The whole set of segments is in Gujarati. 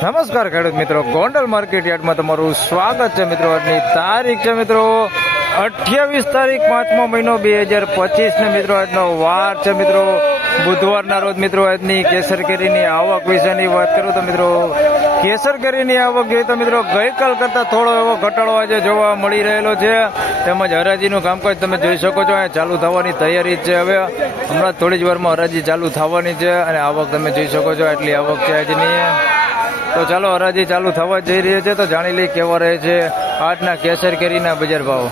નમસ્કાર ખેડૂત મિત્રો. ગોંડલ માર્કેટ યાર્ડમાં તમારું સ્વાગત છે મિત્રો. આજની તારીખ છે મિત્રો અઠ્યાવીસ તારીખ પાંચમો મહિનો બે હજાર પચીસ ને મિત્રો. આજનો વાર છે મિત્રો. બુધવારના રોજ મિત્રો આજની કેસર કેરીની આવક વિશેની વાત કરું તો મિત્રો, કેસર કેરીની આવક જોઈએ તો મિત્રો, ગઈકાલ કરતાં થોડો એવો ઘટાડો આજે જોવા મળી રહેલો છે. તેમજ હરાજીનું કામકાજ તમે જોઈ શકો છો. અહીંયા ચાલુ થવાની તૈયારી છે હવે. હમણાં થોડી જ વારમાં હરાજી ચાલુ થવાની છે અને આવક તમે જોઈ શકો છો. એટલી આવક છે આજની. તો ચાલો, હરાજી ચાલુ થવા જઈ રહી છે, તો જાણી લઈ કેવા રહે છે આજના કેસર કેરીના બજાર ભાવ.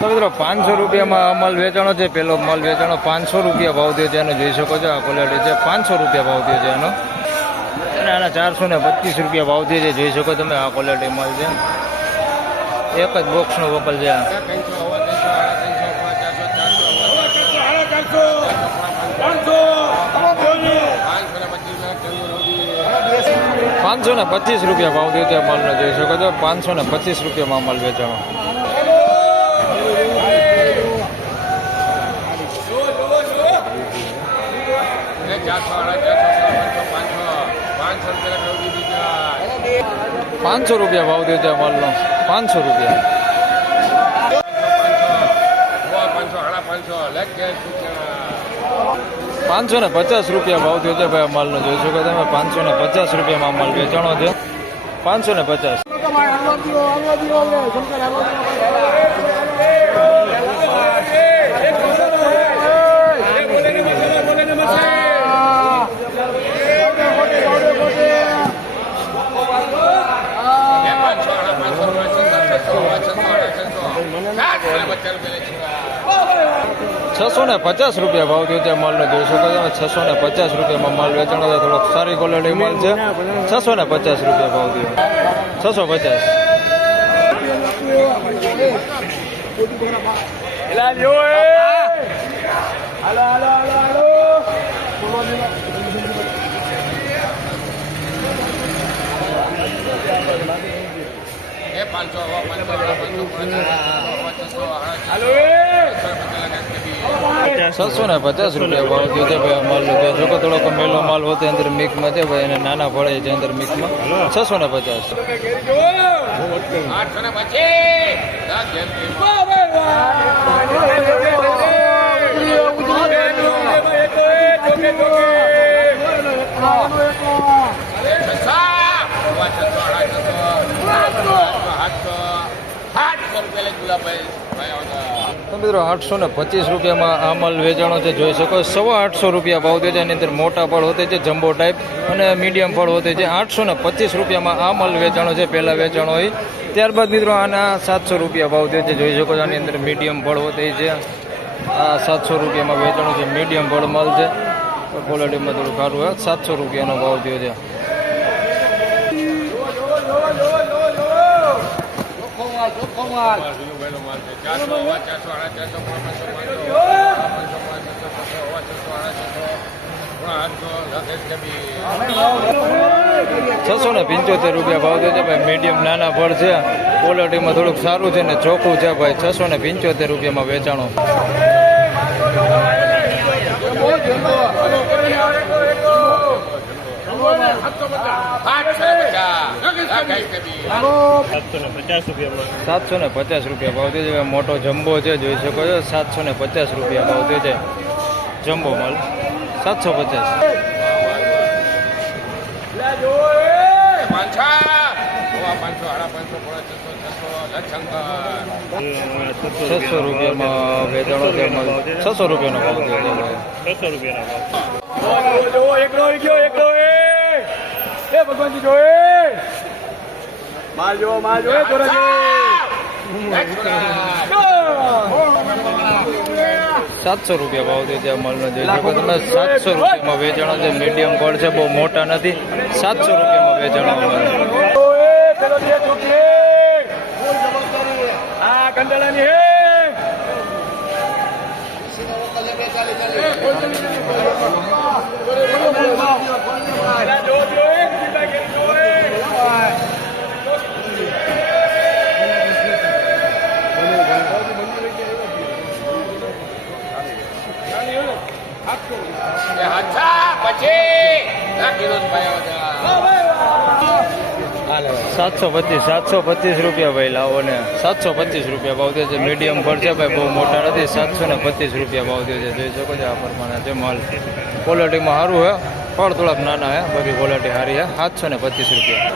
તો મિત્રો, પાંચસો રૂપિયામાં અમલ વેચાણો છે, પેલો મલ વેચાણો પાંચસો રૂપિયા ભાવ થયો છે, એનો જોઈ શકો છો, આ ક્વોલિટી છે, પાંચસો રૂપિયા ભાવ થયો છે એનો. અને આના ચારસો ને પચીસ રૂપિયા ભાવ થયો છે, જોઈ શકો તમે, આ ક્વોલિટી મલ છે. એક જ બોક્સનો વકલ છે પાંચસો ને પચીસ રૂપિયા ભાવ થયો ત્યાં માલનો જોઈ શકો છો. પાંચસો ને પચીસ રૂપિયામાં માલ વેચાણો. પાંચસો રૂપિયા ભાવ થયો છે માલનો. પાંચસો રૂપિયા. પાંચસો ને પચાસ રૂપિયા ભાવ થયો છે ભાઈ માલનો. જોઈ શકો તમે પાંચસો ને પચાસ રૂપિયામાં માલ વેચાણો છે. પાંચસો. ને પચાસ ને પચાસ રૂપિયા ભાવ થયો છે માલનો જોઈ શકો છો છસો ને પચાસ રૂપિયામાં માલ વેચાણો છે થોડોક સારી ક્વોલિટી માલ છે છસો ને પચાસ રૂપિયા ભાવ થયો છસો પચાસ છસો ને પચાસ રૂપિયા ભાવ થયો છે ભાઈ માલ જોકો થોડોક મેલો માલ હોતો અંદર મિક્સમાં છે ભાઈ અને નાના ફળે છે અંદર મિક્સમાં છસો ને પચાસ. મિત્રો આઠસો ને પચીસ રૂપિયામાં આ માલ વેચાણો છે, જોઈ શકો સવા આઠસો રૂપિયા ભાવ થયો છે, એની અંદર મોટા ફળ હોતે છે, જમ્બો ટાઈપ અને મીડિયમ ફળ હોતે છે. આઠસો ને પચીસ રૂપિયામાં આ માલ વેચાણો છે, પહેલાં વેચાણો હોય ત્યારબાદ મિત્રો આના સાતસો રૂપિયા ભાવ થયો છે, જોઈ શકો આની અંદર મીડિયમ ફળ હોતે છે. આ સાતસો રૂપિયામાં વેચાણો છે મીડિયમ ફળ માલ છે. ક્વોલિટીમાં થોડું સારું હોય, સાતસો રૂપિયાનો ભાવ થયો છે. છસો ને પંચોતેર રૂપિયા ભાવ થયો છે ભાઈ. મીડિયમ નાના ફળ છે. ક્વોલિટીમાં થોડુંક સારું છે ને ચોખ્ખું છે ભાઈ. છસો ને પંચોતેર રૂપિયામાં વેચાણો. સાતસો ને પચાસ રૂપિયા ભાવ છે મોટો જમ્બો છે જોઈ શકો છો. સાતસો ને પચાસ રૂપિયા ભાવ છે જમ્બો માલ. સાતસો પચાસ. છસો રૂપિયામાં વેચાણો છે માલ છસો રૂપિયાનો ભાવ છસો રૂપિયાના એકલો ગયો એકલો એ. એ ભગવાનજી જો એ. માર જો માર જો સાતસો રૂપિયા ભાવ છે આ માલનો જોઈ શકો તમે સાતસો રૂપિયામાં વેચાણો છે મીડિયમ ફળ છે બહુ મોટા નથી. સાતસો રૂપિયામાં વેચાણો આ હે. સાતસો પચીસ સાતસો પચીસ રૂપિયા ભાઈ લાવો ને. સાતસો પચીસ રૂપિયા ભાવ દે છે. મીડિયમ ફળ છે ભાઈ, બહુ મોટા નથી. સાતસો ને પચીસ રૂપિયા ભાવ છે. જોઈ શકો છો આ પ્રમાણે છે માલ. ક્વોલિટીમાં સારું હે. ફળ થોડાક નાના હે, બાકી ક્વોલિટી સારી હે. સાતસો ને પચીસ રૂપિયા.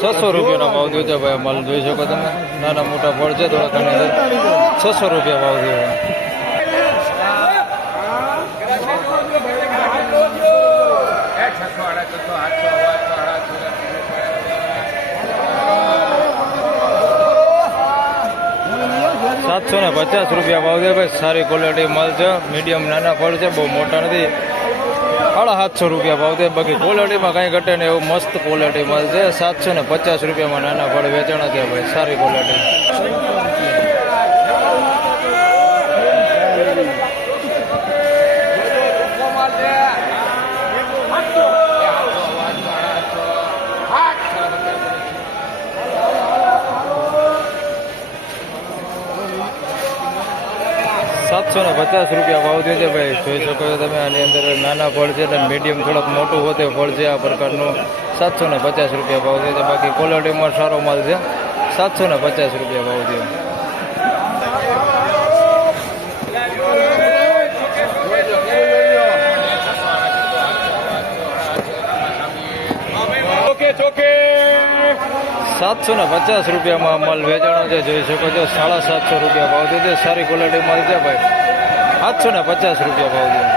છસો રૂપિયાનો ભાવ દે છે ભાઈ માલ. જોઈ શકો તમે? નાના મોટા ફળ છે થોડાક છસો રૂપિયા ભાવ અંદર સાતસો ને પચાસ રૂપિયા ભાવ છે ભાઈ. સારી ક્વોલિટી માલ છે. મીડિયમ નાના ફળ છે, બહુ મોટા નથી. સાડા સાતસો રૂપિયા ભાવ છે. બાકી ક્વોલિટીમાં કાંઈ ઘટે ને એવું મસ્ત ક્વોલિટી માલ છે. સાતસો ને પચાસ રૂપિયામાં નાના ફળ વેચાણ છે ભાઈ. સારી ક્વોલિટી સાતસો ને પચાસ રૂપિયા ભાવ થયો છે ભાઈ. જોઈ શકો છો તમે, આની અંદર નાના ફળ છે અને મીડિયમ થોડાક મોટું હોતે ફળ છે આ પ્રકારનું. સાતસો ને પચાસ રૂપિયા ભાવ થયો છે. બાકી ક્વોલિટીમાં સારો માલ છે. સાતસો ને પચાસ રૂપિયા ભાવ થયો ચોકે ચોકે. સાતસો ને પચાસ રૂપિયામાં માલ વેચાણો છે, જોઈ શકો છો, સાડા સાતસો રૂપિયા ભાવ. છે સારી ક્વોલિટી માલ છે ભાઈ. સાતસો ને પચાસ રૂપિયા ભાવ થયો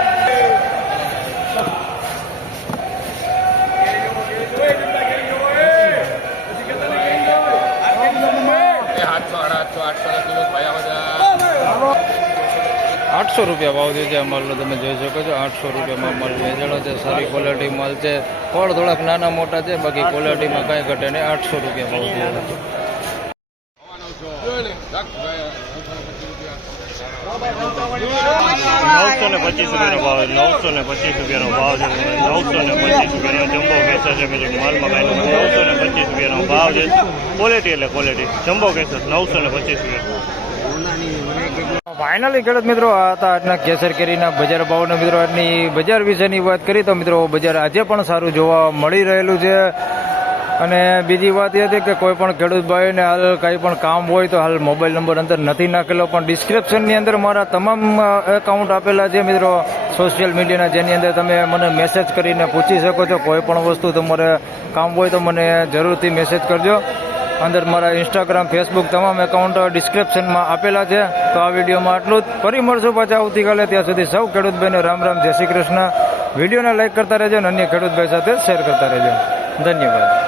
આઠસો રૂપિયા ભાવ થયો છે માલનો તમે જોઈ શકો છો, આઠસો રૂપિયામાં માલ વેચાણો છે, સારી ક્વોલિટી માલ છે, ફળ થોડાક નાના મોટા છે, બાકી ક્વોલિટીમાં કાંઈ ઘટે નહીં, આઠસો રૂપિયા ભાવ થયો નવસો ને પચીસ રૂપિયાનો ભાવ. નવસો ને પચીસ રૂપિયાનો ભાવ છે નવસો ને પચીસ રૂપિયાનો જમ્બો કેસર છે માલમાં કાંઈ નવસો ને પચીસ રૂપિયાનો ભાવ છે ક્વોલિટી એટલે ક્વોલિટી જમ્બો કેસર, નવસો ને પચીસ રૂપિયા ફાઇનલી ખેડૂત મિત્રો હતા આજના કેસર કેરીના બજાર ભાવના મિત્રો. આજની બજાર વિશેની વાત કરી તો મિત્રો, બજાર આજે પણ સારું જોવા મળી રહેલું છે. અને બીજી વાત એ હતી કે કોઈ પણ ખેડૂત ભાઈને હાલ કંઈ પણ કામ હોય તો હાલ મોબાઈલ નંબર અંદર નથી નાખેલો. પણ ડિસ્ક્રિપ્શનની અંદર મારા તમામ એકાઉન્ટ આપેલા છે મિત્રો. સોશિયલ મીડિયાના જેની અંદર તમે મને મેસેજ કરીને પૂછી શકો છો. કોઈ પણ વસ્તુ તમારે કામ હોય તો મને જરૂરથી મેસેજ કરજો. અંદર મારા ઇન્સ્ટાગ્રામ ફેસબુક તમામ એકાઉન્ટ ડિસ્ક્રિપ્શનમાં આપેલા છે. તો આ વિડીયોમાં આટલું જ. ફરી મળશું પાછા આવતીકાલે. ત્યાં સુધી સૌ ખેડૂતભાઈને રામ રામ, જય શ્રી કૃષ્ણ. વિડીયોને લાઇક કરતા રહેજો અને અન્ય ખેડૂતભાઈ સાથે શેર કરતા રહેજો. ધન્યવાદ.